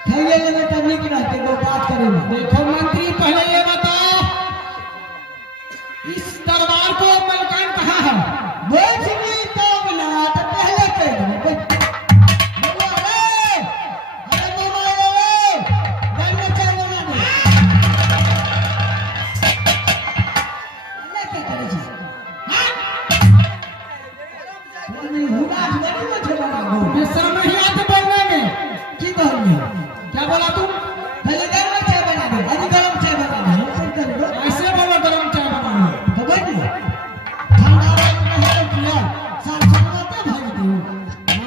खाइए लगे तब नहीं रहते वो बात करेंगे। देखो मंत्री, पहले ये बताओ, इस दरबार को मलकान कहाँ है? बोझ नहीं तो बिना तो पहले कह दो। क्या बोला तुम? पहले गर्म चाय बना दो, अभी गर्म चाय बना दो, फिर कर दो। ऐसे बोलो गरम चाय बनाना। तो बैठ लो। ठंडा वाला है पिया, साल चलवाते भाई दो।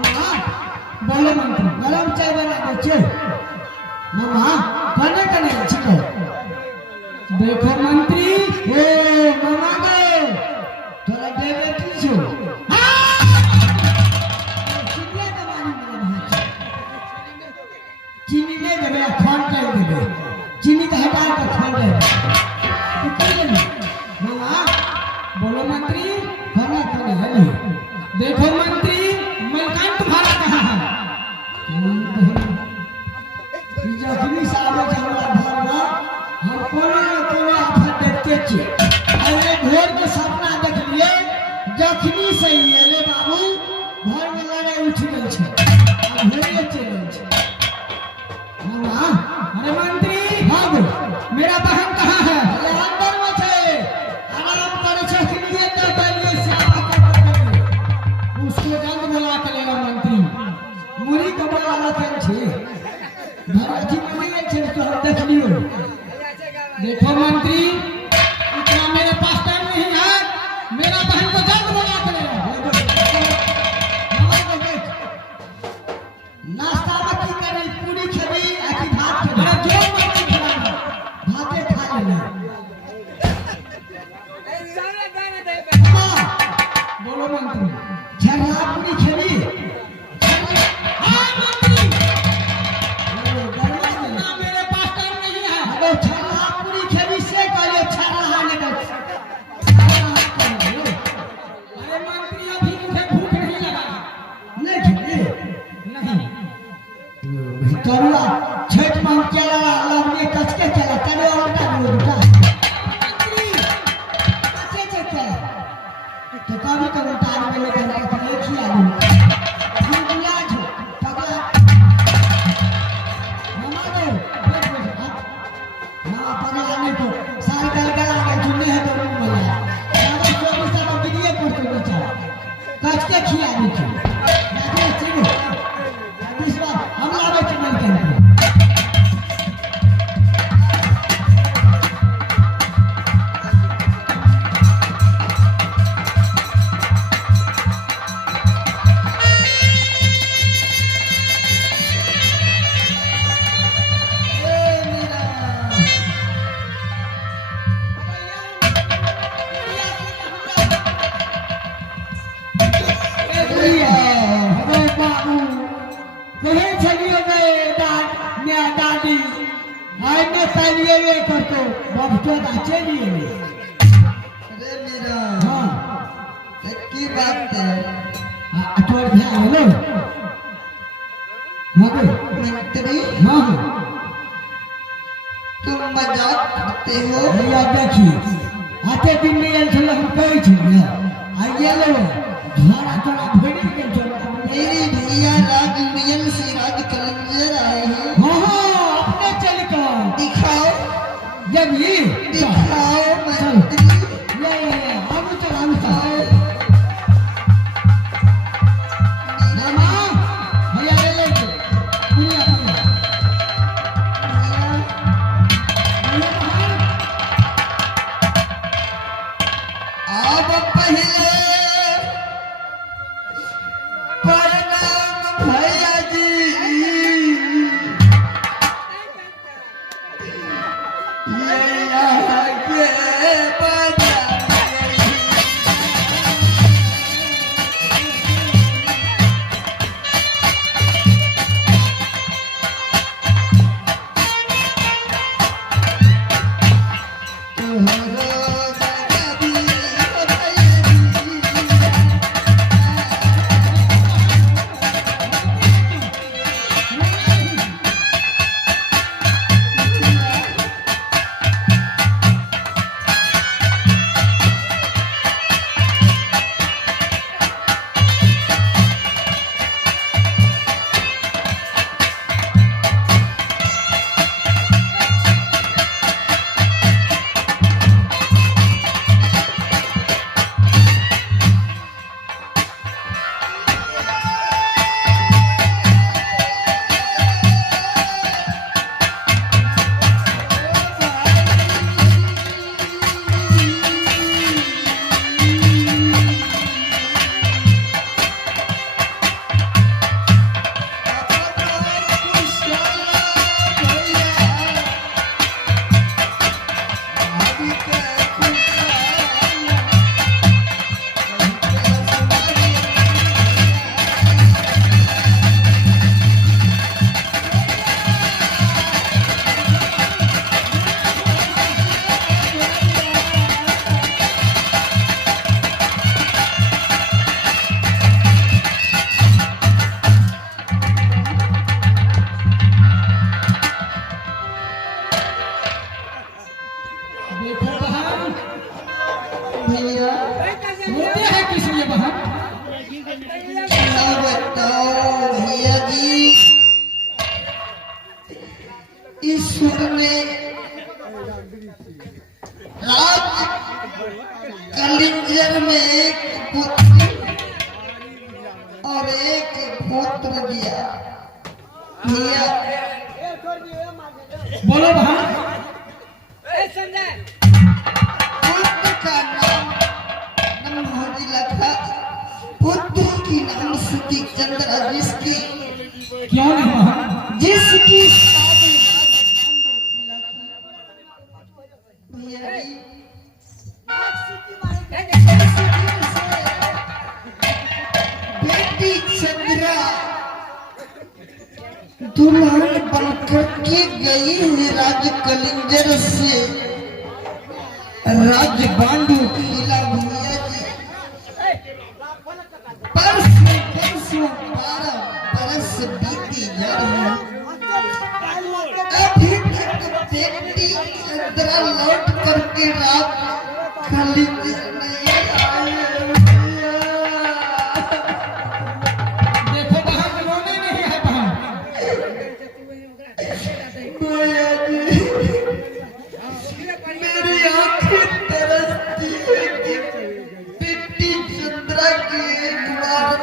मामा, बोलो मंत्री। गरम चाय बना दो चे। मामा, खाने का नहीं चिको। देखो मंत्री, ए मामा गए, थोड़ा डायबिटीज हो। चिनिया दवाई मेरे भाई। चीनी नहीं देवे, खान का ही देवे। चीनी का हटा कर खान दे। तो क्या लेना? मामा, बोलो मंत्री। खाना खाने है नहीं। देखो मंत्री, मलकान तुम्हारा कहाँ है? जखनी साहब हमरा भरना, हम कोने न कोने आफत देखते छी। अरे भोर के सपना देख लिए, जखनी से ही एले बाबू, घर में लड़ाई उठ गई छे। अब भोरे चले छे। मामा, अरे मंत्री, भाग। मेरा बहन कहाँ है? अरे अंदर में छे। आराम करे छे कि लिए तो पहले से आके उसको जल्द बुला के लेगा मंत्री। मुरी का वाला कर छे। भरती में नहीं छे तो हम देख लियो। देखो मंत्री, इतना मेरे पास टाइम नहीं है, मेरा बहन को जल्द बुला के लेगा। नाश्ता में की करे? पूरी खेबी आखी भात खेबी? अरे जो मंत्री खिलाना। भाते खा लेना। माँ, बोलो मंत्री। झरना पूरी खेबी? हाँ मंत्री, ओ, गरमा में। इतना मेरे पास टाइम नहीं है। अबे झरना पूरी खेबी से कहियो झरना ने दे। अरे मंत्री, अभी मुझे भूख नहीं लगा। नहीं खेबी? नहीं। करुआ छठ में हम क्या लगा लगने कच के चला करे और का नहीं बेटा। मंत्री, कचे चला तो कभी कभी तार में लेकर के खड़े किया लूं। फिर बुला जो पगला। मामा दो बैठ बैठ हाथ। माँ पगला नहीं तो सारी गलगला के चुन्नी है तो रूम में लाया। सारा चौबीस का वीडियो पर तो बेचा कच के खिया नीचे ना चिड़ो। इस बार हमला में चमन के दादी हाय में पहले ये करतो बबतो दाचे लिए। अरे मीरा, हाँ की बात है? अटोर ध्यान लो। हाँ भाई मंत्री, हाँ तुम मजाक करते हो? भैया देखिए आते दिन में ये चलो हम कहीं चले आइए लो धोरा थोड़ा भेड़ी के चलो। मेरे भैया राज रियल से राज कलंदर आए हैं। हाँ अपने चल कर दिखाओ, जब ये दिखाओ चल मंत्री। ले हम चल मामा भैया ले ले दुनिया का अब पहले प्रणाम भैया जी। ये ब्रह्मेश्वर ने राज कलिंगर में एक पुत्री और एक पुत्र दिया। बोलो भाई। पुत्र का नाम नमोजी रखा, पुत्री की नाम सती चंद्रा, क्यों नहीं भाई? जिसकी शादी भैया जी बेटी चंद्रा दुल्हन बनकर के गई है राज कलिंगर से राज बांडू खिला भैया जी। परसों 12 बरस बीती जा रहे अभी तक बेटी चंद्रा लौट करके राज कलिंगर नहीं आए। देखो बहन, रोने नहीं है बहन। भैया जी मेरी आंखें तरसती है कि बेटी चंद्रा की एक बार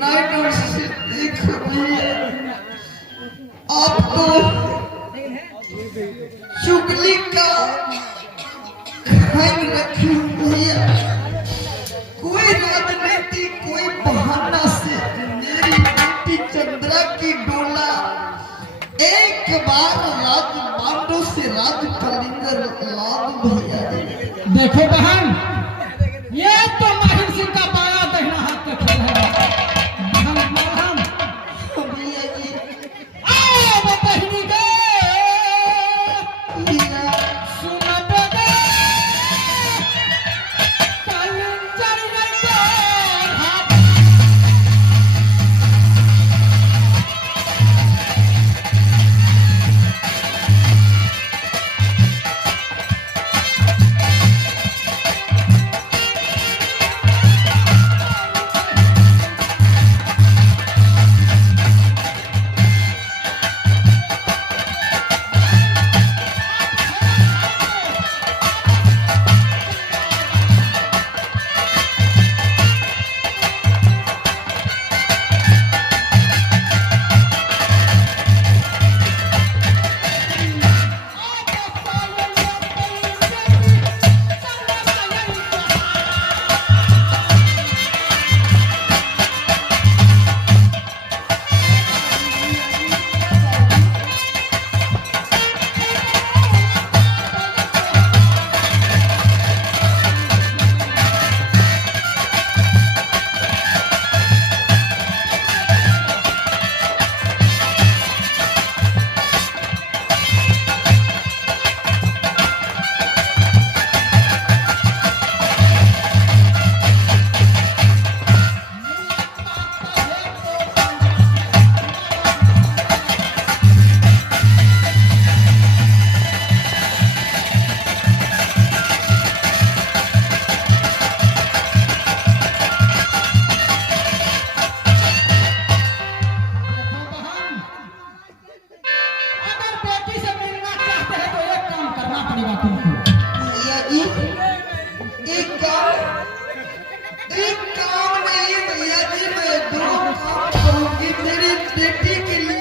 नाइट से देख भैया। आप तो चुगली का ख्याल रखिए भैया। कोई राजनीति कोई बहाना से मेरी बेटी चंद्रा की डोला एक बार राज बांडो से राज कलिंगर लाद भैया। देखो बहन, ये तो माहिर सिंह का पाया दहिना हाथ का खेल है। बहन भैया जी आओ बहनी के भैया सुन बगे कलिंगर रंगे हाथ। भैया जी एक काम एक